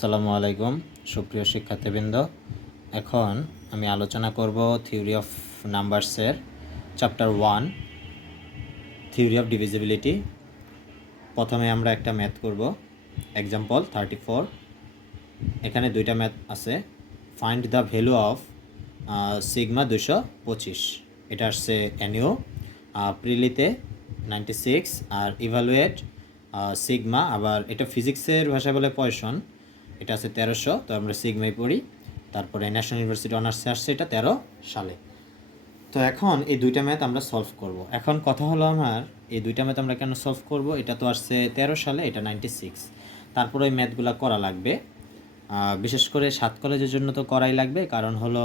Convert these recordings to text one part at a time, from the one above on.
আসসালামু আলাইকুম সুপ্রিয় শিক্ষার্থীবৃন্দ। এখন আমি আলোচনা করব থিওরি অফ নাম্বারসের চ্যাপ্টার 1 থিওরি অফ ডিভিজিবিলিটি। প্রথমে আমরা একটা ম্যাথ করব, এক্সাম্পল 34। এখানে দুইটা ম্যাথ আছে। Find the value of sigma 225, এটা আসছে এনইউ, প্রিলিতে 96, আর ইভালুয়েট সিগমা, আবার এটা ফিজিক্সের ভাষায় বলে পয়সন, এটা আছে 1300, তো আমরা সিগমাই পড়ি। তারপরে ন্যাশনাল ইউনিভার্সিটি অনার্সে আসছে এটা 13 সালে। তো এখন এই দুইটা ম্যাথ আমরা সলভ করব। এখন কথা হলো আমার, এই দুইটা ম্যাথ আমরা কেন সলভ করব? এটা তো আসছে 13 সালে, এটা 96। তারপরে ওই ম্যাথগুলো করা লাগবে, বিশেষ করে 7 কলেজের জন্য তো করাই লাগবে। কারণ হলো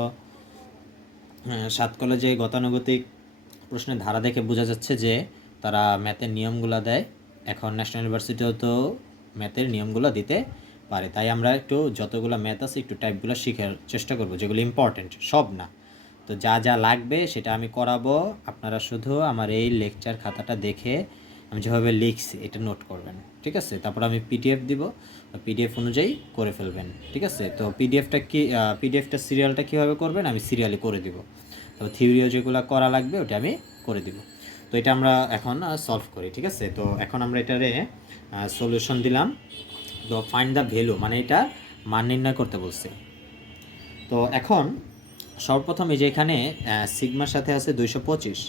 7 কলেজে গতানুগতিক প্রশ্নের ধারা দেখে বোঝা যাচ্ছে যে তারা ম্যাথের নিয়মগুলো দেয়। এখন ন্যাশনাল ইউনিভার্সিটিও তো ম্যাথের নিয়মগুলো দিতে পারে, তাই আমরা একটু যতগুলো ম্যাথ আছে একটু টাইপগুলো শেখার চেষ্টা করব, যেগুলো ইম্পর্টেন্ট, সব না। তো যা যা লাগবে সেটা আমি করাবো, আপনারা শুধু আমার এই লেকচার খাতাটা দেখে আমি যেভাবে লিখছি এটা নোট করবেন, ঠিক আছে? তারপর আমি পিডিএফ দিব, পিডিএফ অনুযায়ী করে ফেলবেন, ঠিক আছে? তো পিডিএফটা সিরিয়ালটা কীভাবে করবেন আমি সিরিয়ালি করে দিব। তো থিওরিও যেগুলো করা লাগবে ওটা আমি করে দিব। তো এটা আমরা এখন সলভ করি, ঠিক আছে? তো এখন আমরা এটারে সলিউশন দিলাম। তো ফাইন্ড দ্য ভ্যালু মানে এটা মান নির্ণয় করতে বলছে। তো এখন সর্বপ্রথম এই যে এখানে সিগমার সাথে আছে 225,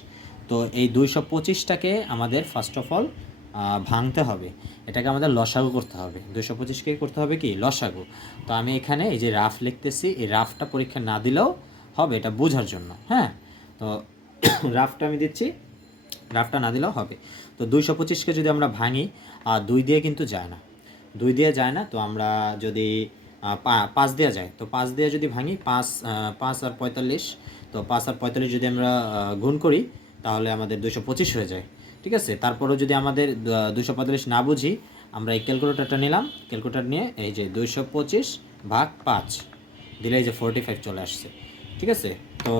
তো এই 225টাকে আমাদের ফার্স্ট অফ অল ভাঙতে হবে, এটাকে আমাদের লসাগু করতে হবে। 225কে করতে হবে কি লসাগু। তো আমি এখানে এই যে রাফ লিখতেছি, এই রাফটা পরীক্ষা না দিলেও হবে, এটা বোঝার জন্য। হ্যাঁ, তো রাফটা আমি দিচ্ছি, রাফটা না দিলেও হবে। তো 225কে যদি আমরা ভাঙি, 2 দিয়ে কিন্তু যায় না, 2 দিয়ে যায় না। তো আমরা যদি 5 দেওয়া যায়, তো 5 দিয়ে যদি ভাঙি, 5 আর 45, তো 5 আর 45 যদি আমরা গুণ করি তাহলে আমাদের 225 হয়ে যায়, ঠিক আছে? তারপরেও যদি আমাদের 245 না বুঝি, আমরা এই ক্যালকুলেটরটা নিলাম, ক্যালকুলেটর নিয়ে এই যে 225 ভাগ 5 দিলে এই যে 45 চলে আসছে, ঠিক আছে? তো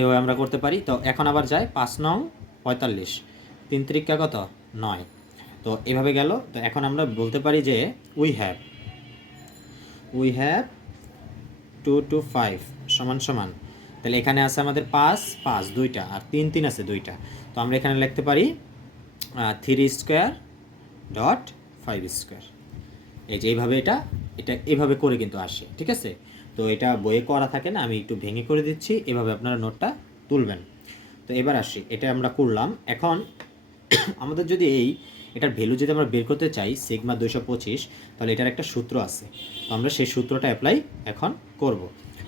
এভাবে আমরা করতে পারি। তো এখন আবার যায় 5 নং 45, 3 তিরিকা কত 9, তো এভাবে গেল। তো এখন আমরা বলতে পারি যে উই হ্যাভ 2 to 5 সমান সমান, তাহলে এখানে আছে আমাদের 5 5 দুইটা, আর 3 3 আছে দুইটা। তো আমরা এখানে লিখতে পারি 3 স্কোয়ার ডট 5 স্কোয়ার। এই যে এইভাবে এটা এইভাবে করে কিন্তু আসে, ঠিক আছে? তো এটা বইয়ে করা থাকে না, আমি একটু ভেঙে করে দিচ্ছি, এভাবে আপনারা নোটটা তুলবেন। তো এবার আসি, এটা আমরা করলাম। এখন আমাদের যদি এটার ভ্যালু যদি আমরা বের করতে চাই সিগমা 225, তাহলে এটার একটা সূত্র আছে, তো আমরা সেই সূত্রটা অ্যাপ্লাই এখন করব।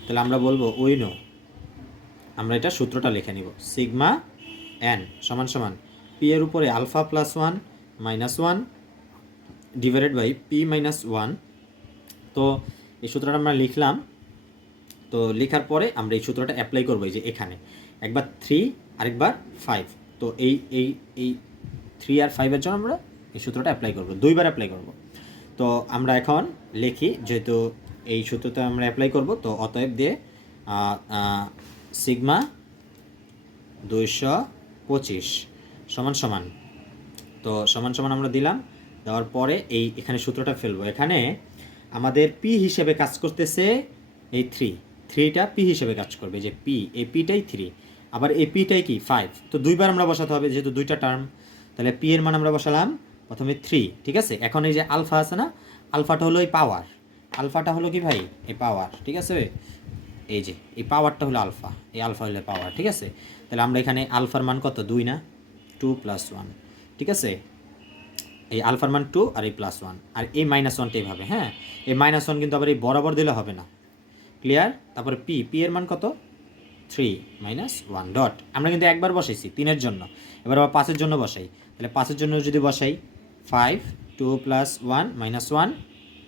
তাহলে আমরা বলবো উই নো, আমরা এটা সূত্রটা লিখে নিব, সিগমা এন সমান সমান পি এর উপরে alpha plus 1 minus 1 divided by p minus 1। তো এই সূত্রটা আমরা লিখলাম। তো লেখার পরে আমরা এই সূত্রটা অ্যাপ্লাই করবো, এই যে এখানে একবার 3 আরেকবার 5। তো এই এই এই 3 আর 5-এর জন্য আমরা এই সূত্রটা অ্যাপ্লাই করব, দুইবার অ্যাপ্লাই করব। তো আমরা এখন লিখি, যেহেতু এই সূত্রটা আমরা অ্যাপ্লাই করব, তো অতএব দিয়ে সিগমা 225 সমান সমান, তো সমান সমান আমরা দিলাম। দেওয়ার পরে এখানে সূত্রটা ফেলবো। এখানে আমাদের পি হিসেবে কাজ করতেছে এই 3টা পি হিসেবে কাজ করবে, যে পি, এই পিটাই 3, আবার এই পিটাই কি 5। তো দুইবার আমরা বসাতে হবে যেহেতু দুইটা টার্ম। তাহলে পি এর মান আমরা বসালাম প্রথমে 3, ঠিক আছে? এখন এই যে আলফা আছে না, আলফাটা হলো এই পাওয়ার, আলফাটা হলো কি ভাই এই পাওয়ার, ঠিক আছে? এই যে এই পাওয়ারটা হলো আলফা, এই আলফা হলো পাওয়ার, ঠিক আছে? তাহলে আমরা এখানে আলফার মান কত 2 না, 2 + 1, ঠিক আছে? এই আলফার মান 2 আর এই +1, আর এই -1টা এইভাবে। হ্যাঁ, এই -1 কিন্তু আবার এই বরাবর দিলে হবে না, ক্লিয়ার? তারপরে পি এর মান কত 3 - 1 ডট, আমরা কিন্তু একবার বসাইছি 3-এর জন্য, এবার আবার 5-এর জন্য বসাই। তাহলে 5-এর জন্য যদি বসাই 5 2 + 1 -1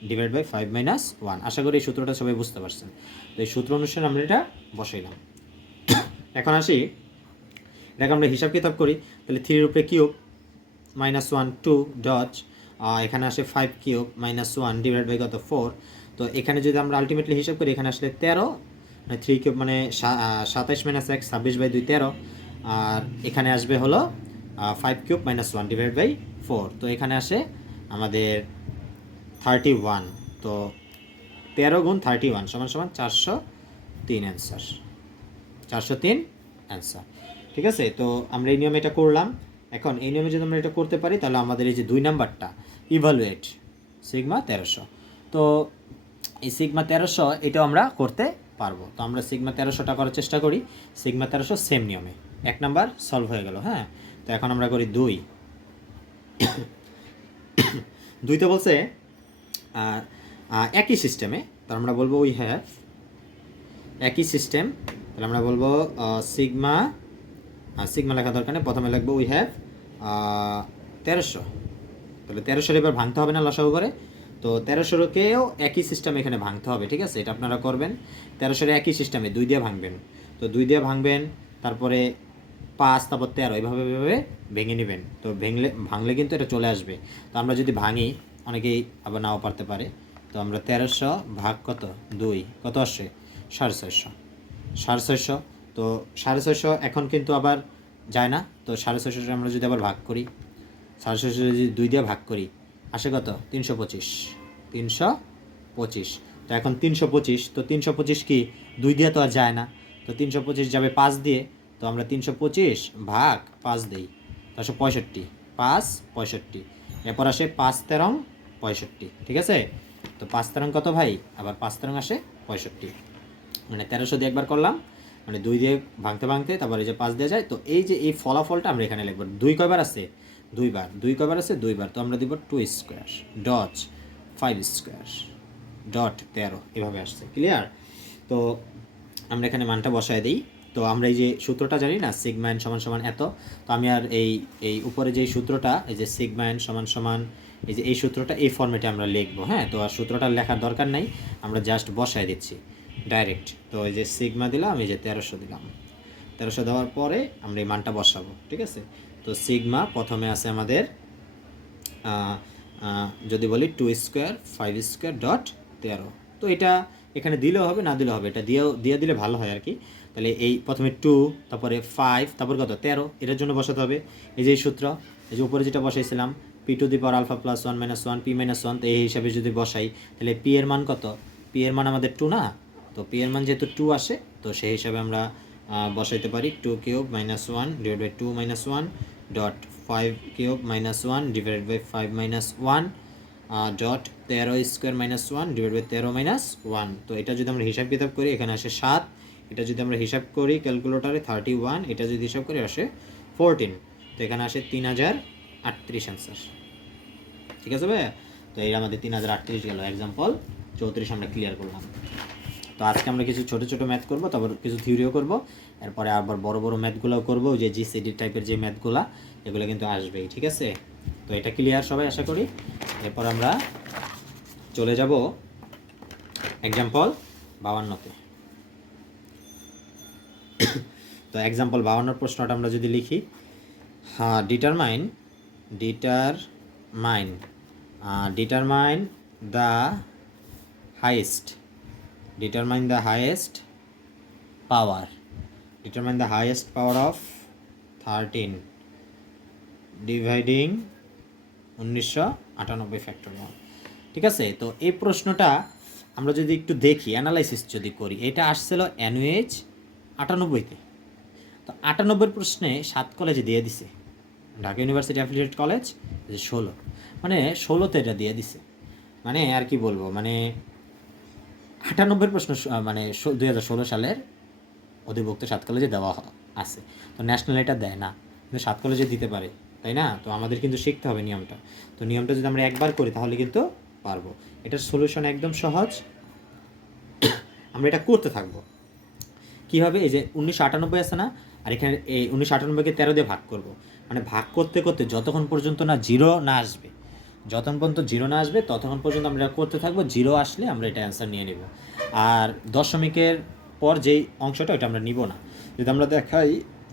ডিভাইড বাই 5 - 1। আশা করি এই সূত্রটা সবাই বুঝতে পারছেন। তো এই সূত্র অনুসারে আমরা এটা বসাইলাম। এখন আসি, এটাকে আমরা হিসাব কিতাব করি। তাহলে 3-এর উপরে কিউব -1 2 ডট, এখানে আসে 5 কিউব -1 ডিভাইড বাই কত 4। তো এখানে যদি আমরা আলটিমেটলি হিসাব করি, এখানে আসলে 13, মানে 3 কিউব মানে 27 - 1 26/2 13, আর এখানে আসবে হলো 5 কিউব -1 ডিভাইড বাই 4। তো এখানে আসে আমাদের 31। তো 13 গুণ 31 সমান সমান 403 অ্যান্সার, 403 অ্যান্সার। ঠিক আছে, তো আমরা এই নিয়মে এটা করলাম। এখন এই নিয়মে যদি আমরা এটা করতে পারি তাহলে আমাদের এই যে 2 নাম্বারটা ইভালুয়েট সিগমা 1300, তো এই সিগমা 1300 এটাও আমরা করতে পারবো। তো আমরা সিগমা 1300টা করার চেষ্টা করি। সিগমা 1300 সেম নিয়মে 1 নাম্বার সলভ হয়ে গেল। হ্যাঁ, তো এখন আমরা করি 2। 2তে বলছে একই সিস্টেমে, তার আমরা বলবো উই হ্যাভ, একই সিস্টেম, তাহলে আমরা বলবো সিগমা, সিগমা লেখা দরকার নেই, প্রথমে লিখবো উই হ্যাভ 1300। তাহলে 1300 এবার ভাঙতে হবে না লসাগু করে, তো 1300কেও একই সিস্টেম এখানে ভাঙতে হবে। ঠিক আছে, এটা আপনারা করবেন। 1300 একই সিস্টেমে 2 দিয়ে ভাঙবেন, তো 2 দিয়ে ভাঙবেন, তারপরে 5, তারপর 13, এইভাবে ভেঙে নেবেন। তো ভাঙলে কিন্তু এটা চলে আসবে। তো আমরা যদি ভাঙি, অনেকেই আবার নাও পারতে পারে, তো আমরা 1300 ভাগ কত 2 কত আসে 650, 650। তো 650 এখন কিন্তু আবার যায় না, তো 650 আমরা যদি আবার ভাগ করি, 650 যদি 2 দিয়ে ভাগ করি আসে কত 325, 325। তো এখন 325, তো 325 কি 2 দিয়ে তো আর যায় না, তো 325 যাবে 5 দিয়ে, তো আমরা 325 ভাগ 5 দিই, তো আসে 65, 5 65, এরপর আসে 5 13 65। ঠিক আছে, তো 5 13 কত ভাই, আবার 5 13 আসে 65, মানে 1300 দিয়ে একবার করলাম, মানে 2 দিয়ে ভাঙতে ভাঙতে তারপর এই যে 5 দিয়ে যায়। তো এই যে এই ফলাফলটা আমরা এখানে লিখব। 2 কয়বার আছে 2 বার, 2 কয়বার আছে 2 বার, তো আমরা দিব 2 স্কোয়ার ডট 5 স্কোয়ার ডট 13, এভাবে আসছে। ক্লিয়ার? তো আমরা এখানে মানটা বসায় দিই। তো আমরা এই যে সূত্রটা জানি না, সিগমা এন সমান সমান এত, তো আমি আর এই উপরে যে সূত্রটা, এই যে সিগমা এন সমান সমান, এই যে এই সূত্রটা এই ফর্মেটে আমরা লিখবো। হ্যাঁ, তো আর সূত্রটা লেখার দরকার নাই, আমরা জাস্ট বসায় দিচ্ছি ডাইরেক্ট। তো এই যে সিগমা দিলাম, এই যে 1300 দিলাম, 1300 দেওয়ার পরে আমরা এই মানটা বসাবো। ঠিক আছে, তো সিগমা প্রথমে আছে আমাদের যদি বলি 2 স্কোয়ার 5 স্কোয়ার ডট 13, তো এটা এখানে দিলেও হবে না দিলেও হবে, এটা দিয়ে দিলে ভালো হয় আর কি। তাহলে এই প্রথমে 2, তারপরে 5, তারপর কত 13, এটার জন্য বসাতে হবে এই যে সূত্র, এই যে উপরে যেটা বসাইছিলাম p to the power alpha plus 1 minus 1 p minus 1, তো এই হিসাবে যদি বসাই তাহলে p এর মান কত, p এর মান আমাদের 2 না, তো p এর মান যেহেতু 2 আসে, তো সেই হিসাবে আমরা বসাইতে পারি 2 cube minus 1 divide by 2 minus 1 dot 5 cube minus 1 divide by 5 minus 1 dot 13 square minus 1 divide by 13 minus 1। তো এটা যদি আমরা হিসাব কিতাব করি এখানে আসে 7, এটা যদি আমরা হিসাব করি ক্যালকুলেটরে 31, এটা যদি হিসাব করি আসে 14, তো এখানে আসে 3038 অ্যান্সার। ঠিক আছে ভাই, তো এই আমাদের 3038 গেল। এক্সাম্পল 34 আমরা ক্লিয়ার করলাম। তো আজকে আমরা কিছু ছোটো ছোটো ম্যাথ করবো, তারপর কিছু থিওরিও করবো, এরপরে আবার বড় বড় ম্যাথগুলোও করবো, যে জিসিডি টাইপের যে ম্যাথগুলা এগুলো কিন্তু আসবেই। ঠিক আছে, তো এটা ক্লিয়ার সবাই আশা করি। এরপর আমরা চলে যাব এক্সাম্পল 52তে। তো এক্সাম্পল 52 প্রশ্নটা আমরা যদি লিখি, হ্যাঁ, determine the highest power of 13 dividing 1998 factorial. ঠিক আছে, তো এই প্রশ্নটা আমরা যদি একটু দেখি, অ্যানালাইসিস যদি করি, এটা আসছিল NUH 98তে। তো 98 প্রশ্নে 7 কলেজে দিয়ে দিছে, ঢাকা ইউনিভার্সিটি অ্যাফিলিয়েটেড কলেজ 16, মানে 16তে এটা দিয়ে দিছে, মানে আর কি বলবো, মানে 98 প্রশ্ন মানে 2016 সালের অধিভুক্ত 7 কলেজে দেওয়া আছে। তো ন্যাশনাল এটা দেয় না, কিন্তু 7 কলেজে দিতে পারে, তাই না? তো আমাদের কিন্তু শিখতে হবে নিয়মটা। তো নিয়মটা যদি আমরা একবার করি তাহলে কিন্তু পারবো। এটার সলিউশন একদম সহজ, আমরা এটা করতে থাকবো। কীভাবে, এই যে 1998 আছে না, আর এখানে এই 1998কে 13 দিয়ে ভাগ করব, মানে ভাগ করতে করতে যতক্ষণ পর্যন্ত না জিরো না আসবে, ততক্ষণ পর্যন্ত আমরা এটা করতে থাকবো। জিরো আসলে আমরা এটা অ্যান্সার নিয়ে নেব। আর দশমিকের পর যেই অংশটা ওটা আমরা নিব না। যদি আমরা দেখাই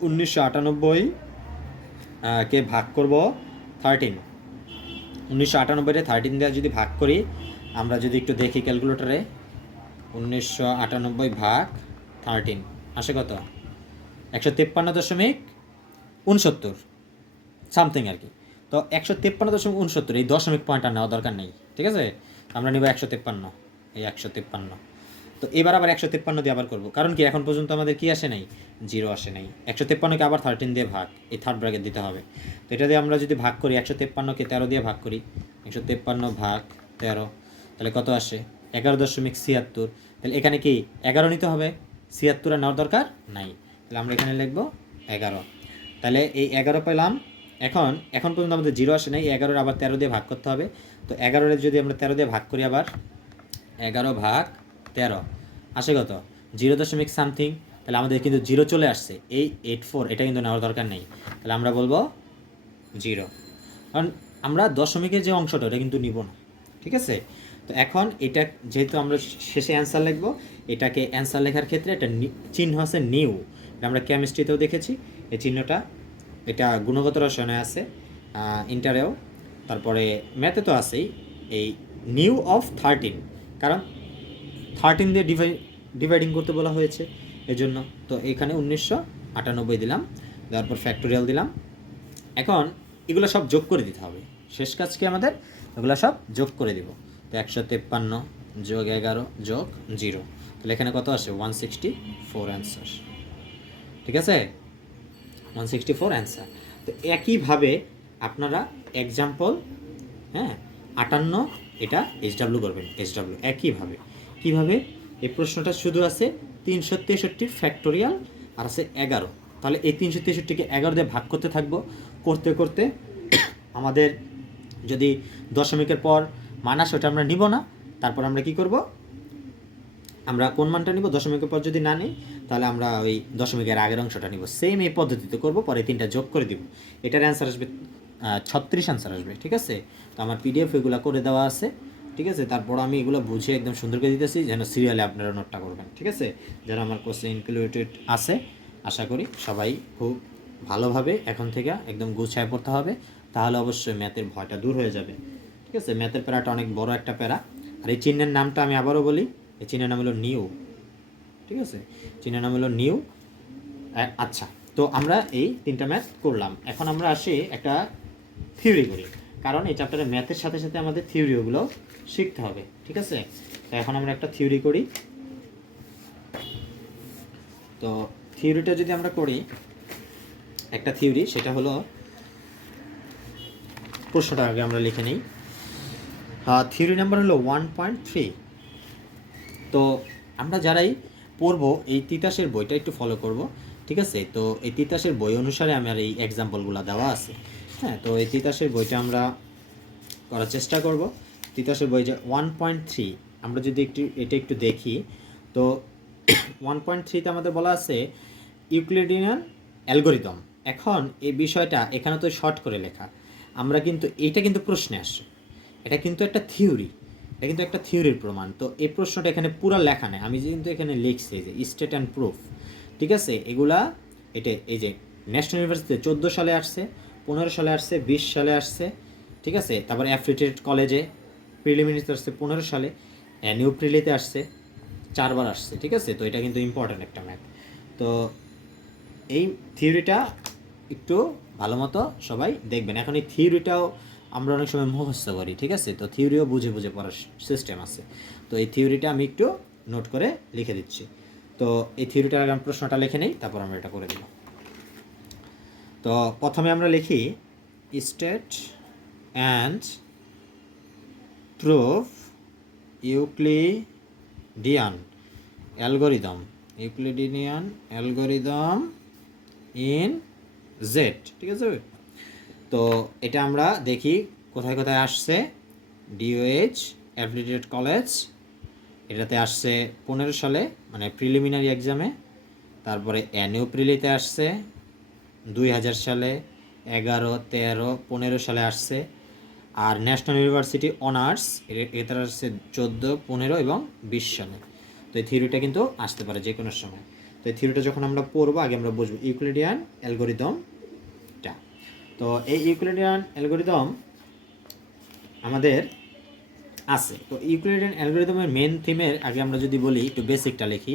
1998 কে ভাগ করব 13, 1998 13 দিয়ে যদি ভাগ করি, আমরা যদি একটু দেখি ক্যালকুলেটরে, 1998 ভাগ 13 আসে কত, 153.69 সামথিং আর কি। তো 153.69, এই দশমিক পয়েন্টটা নেওয়া দরকার নেই। ঠিক আছে, আমরা নেব 153, এই 153। তো এবার আবার 153 দিয়ে আবার করব, কারণ কি এখন পর্যন্ত আমাদের কি আসে নাই, 0 আসে নাই। 153কে আবার 13 দিয়ে ভাগ, এই থার্ড ব্র্যাকেট দিতে হবে। তো এটা দিয়ে আমরা যদি ভাগ করি, 153কে 13 দিয়ে ভাগ করি, 153 ভাগ 13, তাহলে কত আসে, 11.76। তাহলে এখানে কি 11 নিতে হবে, 76 আর নেওয়ার দরকার নাই, তাহলে আমরা এখানে লিখব 11। তাহলে এই 11 পেলাম। এখন পর্যন্ত আমাদের 0 আসে নাই, 11 আবার 13 দিয়ে ভাগ করতে হবে। তো 11 যদি আমরা 13 দিয়ে ভাগ করি, আবার 11 ভাগ 13 আসে কত, 0 সামথিং। তাহলে আমাদের কিন্তু 0 চলে আসছে, এই 84 এটা কিন্তু নেওয়ার দরকার নেই, তাহলে আমরা বলবো 0, কারণ আমরা দশমিকের যে অংশটা ওটা কিন্তু নিব না, ঠিক আছে। তো এখন এটা যেহেতু আমরা শেষে অ্যান্সার লিখব, এটাকে অ্যান্সার লেখার ক্ষেত্রে একটা চিহ্ন আছে নিউ, এটা আমরা কেমিস্ট্রিতেও দেখেছি এই চিহ্নটা, এটা গুণগত রসায়নে আছে, ইন্টারেও, তারপরে ম্যাথে তো আছেই, এই নিউ অফ 13, কারণ 13 দিয়ে ডিভাইডিং করতে বলা হয়েছে এজন্য। তো এখানে 1998 দিলাম, দেওয়ার পর ফ্যাক্টোরিয়াল দিলাম। এখন এগুলো সব যোগ করে দিতে হবে, শেষ কাজ কি আমাদের, এগুলো সব যোগ করে দিব। তো 153 যোগ 11 যোগ 0, তাহলে এখানে কত আসে, 164 অ্যান্সার, ঠিক আছে, 164 অ্যান্সার। তো একইভাবে আপনারা এক্সাম্পল, হ্যাঁ 58 এটা SW করবেন, SW একইভাবে। কীভাবে, এই প্রশ্নটা শুধু আছে 363 ফ্যাক্টোরিয়াল আর আছে 11, তাহলে এই 363কে 11 দিয়ে ভাগ করতে থাকবো, করতে করতে আমাদের যদি দশমিকের পর মান আসে ওটা আমরা নিব না, তারপর আমরা কি করব, আমরা কোন মানটা নিব, দশমিকের পর যদি না নিই তাহলে আমরা ওই দশমিকের আগের অংশটা নিব, সেম এই পদ্ধতিতে করব, পরে 3টা যোগ করে দিব, এটার অ্যান্সার আসবে 36 অ্যান্সার আসবে, ঠিক আছে। তো আমার PDF এগুলো করে দেওয়া আছে, ঠিক আছে। তারপর আমি এগুলো বুঝে একদম সুন্দর করে দিতেছি, যেন সিরিয়ালে আপনারা নোটটা করবেন, ঠিক আছে। যারা আমার কোর্সে ইনক্লুডেড আছে, আশা করি সবাই খুব ভালোভাবে এখন থেকে একদম গুছায় পড়তে হবে, তাহলে অবশ্যই ম্যাথের ভয়টা দূর হয়ে যাবে, ঠিক আছে। ম্যাথের প্যারাটা অনেক বড় একটা প্যারা। আর এই চিহ্নের নামটা আমি আবারও বলি, এই চিহ্নের নাম হলো নিউ, ঠিক আছে, চিহ্নের নাম হলো নিউ। আচ্ছা, তো আমরা এই 3টা ম্যাথ করলাম, এখন আমরা আসি একটা থিওরি করি, কারণ এই চ্যাপ্টারে ম্যাথের সাথে সাথে আমাদের থিওরিগুলো শিখতে হবে, ঠিক আছে। তো এখন আমরা একটা থিওরি করি। তো থিওরিটা যদি আমরা করি, একটা থিওরি, সেটা হলো, প্রশ্নটা আগে আমরা লিখে নিই। থিওরি নাম্বার হলো 1.3। তো আমরা যারাই পড়বো এই তিতাসের বইটা একটু ফলো করব, ঠিক আছে। তো এই তিতাসের বই অনুসারে আমার এই এক্সাম্পলগুলো দেওয়া আছে, হ্যাঁ। তো এই তিতাসের বইটা আমরা করার চেষ্টা করব। তিতাসের বই যে 1.3, আমরা যদি এটা একটু দেখি, তো 1.3তে আমাদের বলা আছে ইউক্লিডিয়ান অ্যালগরিদম। এখন এই বিষয়টা এখানে তো শর্ট করে লেখা, আমরা কিন্তু এইটা কিন্তু প্রশ্নে আসে, এটা কিন্তু একটা থিওরি, এটা কিন্তু একটা থিওরির প্রমাণ। তো এই প্রশ্নটা এখানে পুরো লেখা নেই, আমি কিন্তু এখানে লিখছি যে স্টেট অ্যান্ড প্রুফ, ঠিক আছে। এগুলা এটা এই যে ন্যাশনাল ইউনিভার্সিটিতে 14 সালে আসছে, 15 সালে আসছে, 20 সালে আসছে, ঠিক আছে। তারপরে অ্যাফিলিয়েটেড কলেজে প্রিলিমিনারিতে আসছে 15 সালে, নিউ প্রিলিতে আসছে 4 বার আসছে, ঠিক আছে। তো এটা কিন্তু ইম্পর্ট্যান্ট একটা ম্যাথ। তো এই থিওরিটা একটু ভালো মতো সবাই দেখবেন। এখন এই থিওরিটাও আমরা অনেক সময় মুখস্থ করি, ঠিক আছে। তো থিওরিও বুঝে বুঝে পড়ার সিস্টেম আছে। তো এই থিওরিটা আমি একটু নোট করে লিখে দিচ্ছি। তো এই থিওরিটার আগে আমি প্রশ্নটা লিখে নেই, তারপর আমরা এটা করে দেব। তো প্রথমে আমরা লিখি state and proof Euclidean algorithm, Euclidean algorithm in Z, ঠিক আছে। তো এটা আমরা দেখি কোথায় কোথায় আসছে। DOH অ্যাফিলিয়েটেড কলেজ, এটাতে আসছে 15 সালে, মানে প্রিলিমিনারি এক্সামে। তারপরে NU প্রিলিতে আসছে 2000 সালে, 11, 13, 15 সালে আসছে। আর ন্যাশনাল ইউনিভার্সিটি অনার্স এটা আসছে 14, 15 এবং 20 সালে। তো এই থিওরিটা কিন্তু আসতে পারে যে কোনো সময়। তো এই থিওরিটা যখন আমরা পড়বো, আগে আমরা বুঝবো ইউক্লিডিয়ান অ্যালগরিদমটা। তো এই ইউক্লিডিয়ান অ্যালগরিদম আমাদের আছে। তো ইউক্লিডিয়ান অ্যালগরিদমের মেন থিমের আগে আমরা যদি বলি, একটু বেসিকটা লিখি।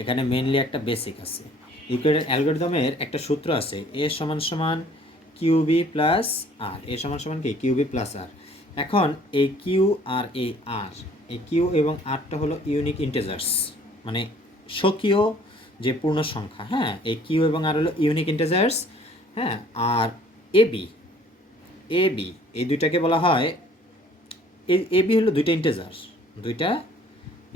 এখানে মেনলি একটা বেসিক আছে। ইউক্লিডিয়ান অ্যালগরিদমের একটা সূত্র আছে, A = QB + R, A = কি QB + R। এখন এই কিউ আর এই আর, এই কিউ এবং আরটা হলো ইউনিক ইন্টিজার্স, মানে স্বকীয় যে পূর্ণ সংখ্যা। হ্যাঁ, এই কিউ এবং আর হলো ইউনিক ইন্টিজার্স। হ্যাঁ, আর এবি, এবি এই দুইটাকে বলা হয়, এবি হলো দুইটা ইন্টিজার্স, দুইটা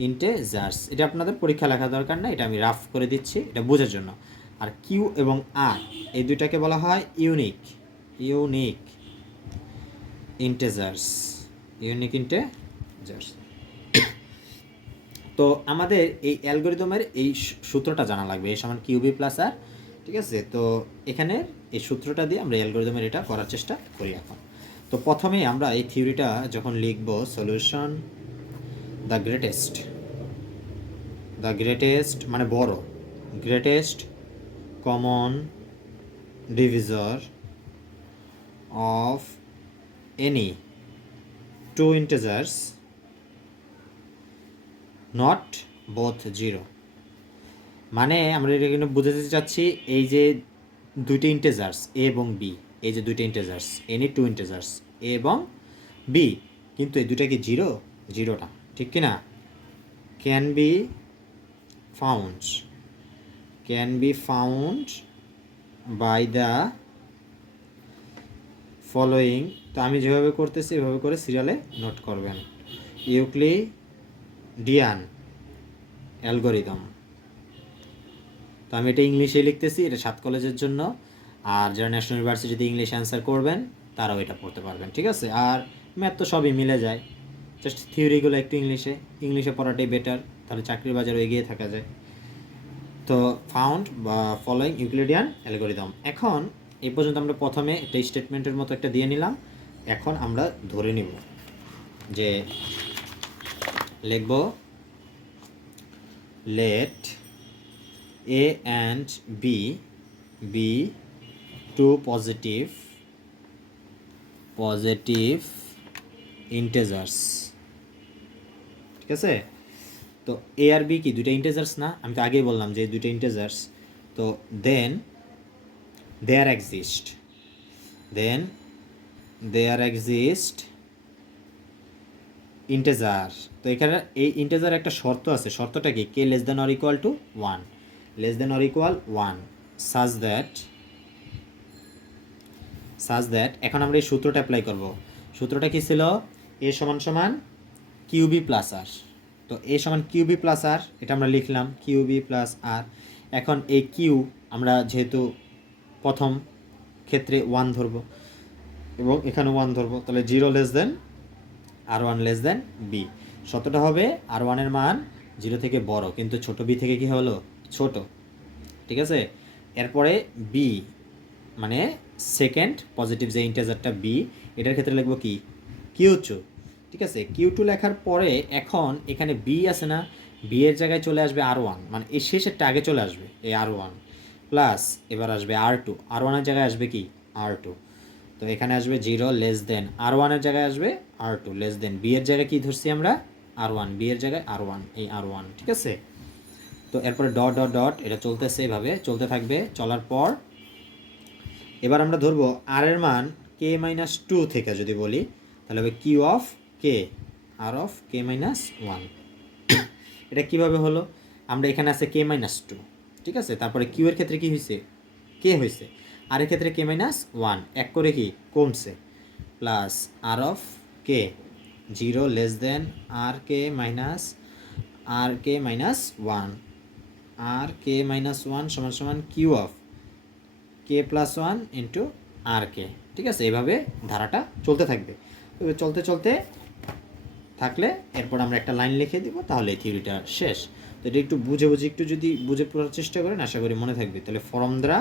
ইন্টিজার্স। এটা আপনাদের পরীক্ষা লেখা দরকার না, এটা আমি রাফ করে দিচ্ছি এটা বোঝার জন্য। আর কিউ এবং আর এই দুইটাকে বলা হয় unique, unique integers, unique integers. তো আমাদের এই অ্যালগরিদমের এই সূত্রটা জানা লাগবে, এ সমান কিউবি প্লাস আর। ঠিক আছে, তো এখানে এই সূত্রটা দিয়ে আমরা অ্যালগরিদমের এটা করার চেষ্টা করি এখন। তো প্রথমে আমরা এই থিওরিটা যখন লিখব, সলিউশন দ্য গ্রেটেস্ট মানে বড়, greatest common divisor of any two integers not both zero. মানে আমরা এটা কিন্তু বুঝাতে চাচ্ছি, এই যে দুইটা ইন্টিজার্স এ এবং বি, এই যে দুইটা ইন্টিজার্স এনি টু ইন্টিজার্স এ এবং বি, কিন্তু এই দুইটা কি জিরো, জিরোটা ঠিক কি না, can be found by the following. তো আমি যেভাবে করতেছি এভাবে করে সিরিয়ালে নোট করবেন, ইউক্লিডিয়ান অ্যালগরিদম। তো আমি এটা ইংলিশে লিখতেছি, এটা 7 কলেজের জন্য, আর যারা ন্যাশনাল ইউনিভার্সিটিতে ইংলিশ অ্যান্সার করবেন তারাও এটা পড়তে পারবেন। ঠিক আছে, আর ম্যাথ তো সবই মিলে যায়, জাস্ট থিওরিগুলো একটু ইংলিশে পড়াটাই বেটার, তাহলে চাকরির বাজারে এগিয়ে থাকা যায়। তো ফাউন্ড বা ফলোয়িং ইউক্লিডিয়ান অ্যালগরিদম। এখন এই পর্যন্ত আমরা প্রথমে একটা স্টেটমেন্টের মতো একটা দিয়ে নিলাম। এখন আমরা ধরে নিব যে লিখব, late A and B be two positive integers। ঠিক আছে, তো এ আর বি কি দুইটা ইন্টিজার্স না, আমি তো আগেই বললাম যে দুইটা ইন্টিজার্স। তো দেন দেয়ার এক্সিস্ট ইন্টিজার। তো এখানে এই ইন্টিজার একটা শর্ত আছে, শর্তটা কি, k less than or equal to 1, less than or equal 1 such that এখন আমরা এই সূত্রটা অ্যাপ্লাই করব। সূত্রটা কি ছিল, a সমান সমান কিউবি প্লাস আর। তো a সমান কিউবি প্লাস আর, এটা আমরা লিখলাম কিউবি প্লাস আর। এখন এই কিউ আমরা যেহেতু প্রথম ক্ষেত্রে 1 ধরবো এবং এখানে 1 ধরবো, তাহলে 0 লেস দেন আর 1 লেস দেন বি। শতটা হবে আর 1 এর মান 0 থেকে বড়, কিন্তু ছোট বি থেকে কি হলো, ছোট। ঠিক আছে, এরপরে বি মানে সেকেন্ড পজিটিভ যে ইন্টিজারটা বি, এটার ক্ষেত্রে লিখবো কি, কিউ2। ঠিক আছে, কিউ2 লেখার পরে এখন এখানে বি আছে না, বি এর জায়গায় চলে আসবে আর1, মানে এই শেষেরটা আগে চলে আসবে এই আর1, প্লাস এবার আসবে আর2, আর1 এর জায়গায় আসবে কি আর2। তো এখানে আসবে 0 লেস দেন আর1 এর জায়গায় আসবে আর2 লেস দেন বি এর জায়গায় কি ধরছি আমরা আর1, বি এর জায়গায় আর1, এই আর1। ঠিক আছে, তো এরপরে ডট ডট ডট এটা চলতেছে, এভাবে চলতে থাকবে। চলার পর এবার আমরা ধরবো আর এর মান কে মাইনাস 2 থেকে যদি বলি, তাহলে হবে q of k r of k minus 1। এটা কিভাবে হলো, আমরা এখানে আছে কে মাইনাস 2, ঠিক আছে, তারপরে কিউ এর ক্ষেত্রে কি হয়েছে, কে হয়েছে, আর এর ক্ষেত্রে কে মাইনাস 1, এক করে কি কমছে, plus r of k 0 less than r k minus 1, r k minus 1 সমান সমান q of k plus 1 into r k. ঠিক আছে, এইভাবে ধারাটা চলতে থাকবে। তবে চলতে চলতে থাকলে এরপর আমরা একটা লাইন লিখে দিব, তাহলে এই থিওরিটা শেষ। তো এটা একটু একটু যদি বুঝে পড়ার চেষ্টা করেন, আশা করি মনে থাকবে। তাহলে ফ্রম দ্য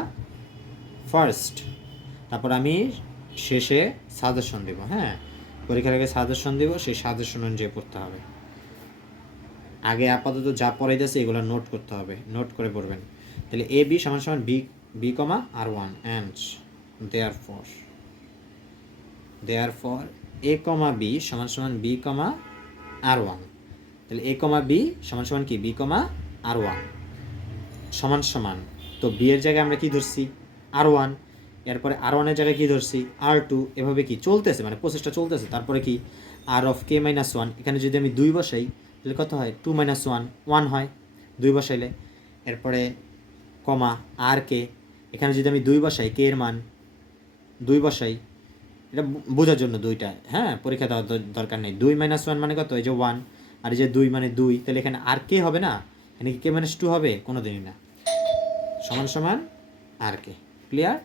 ফার্স্ট, তারপর আমি শেষে সাজেশন দেবো। হ্যাঁ, পরীক্ষার আগে সাজেশন দেবো, সেই সাজেশন অনুযায়ী পড়তে হবে। আগে আপাতত যা পড়াইতেছে এগুলো নোট করতে হবে, নোট করে পড়বেন। তাহলে এ বি সমান সমান b comma r 1 and therefore a comma b সমান সমান বি কমা আর 1। তাহলে এ কমা বি সমান সমান কি, বি কমা আর 1 সমান সমান। তো বি এর জায়গায় আমরা কি ধরছি আর 1, এরপরে আর ওয়ানের জায়গায় কী ধরছি R2, এভাবে কি চলতেছে, মানে প্রসেসটা চলতেছে। তারপরে কি R of k minus one, এখানে যদি আমি 2 বসাই তাহলে কত হয় 2 মাইনাস ওয়ান, 1 হয় 2 বসাইলে। এরপরে কমা R k, এখানে যদি আমি 2 বসাই k এর মান 2 বসাই, এটা বোঝার জন্য 2টা, হ্যাঁ পরীক্ষা দেওয়ার দরকার নেই। 2 মাইনাস ওয়ান মানে কত, এই যে 1, আর এই যে 2 মানে 2, তাহলে এখানে আর কে হবে না, এখানে কি k মাইনাস 2 হবে, কোনো দিনই না, সমান সমান আর কে। ক্লিয়ার?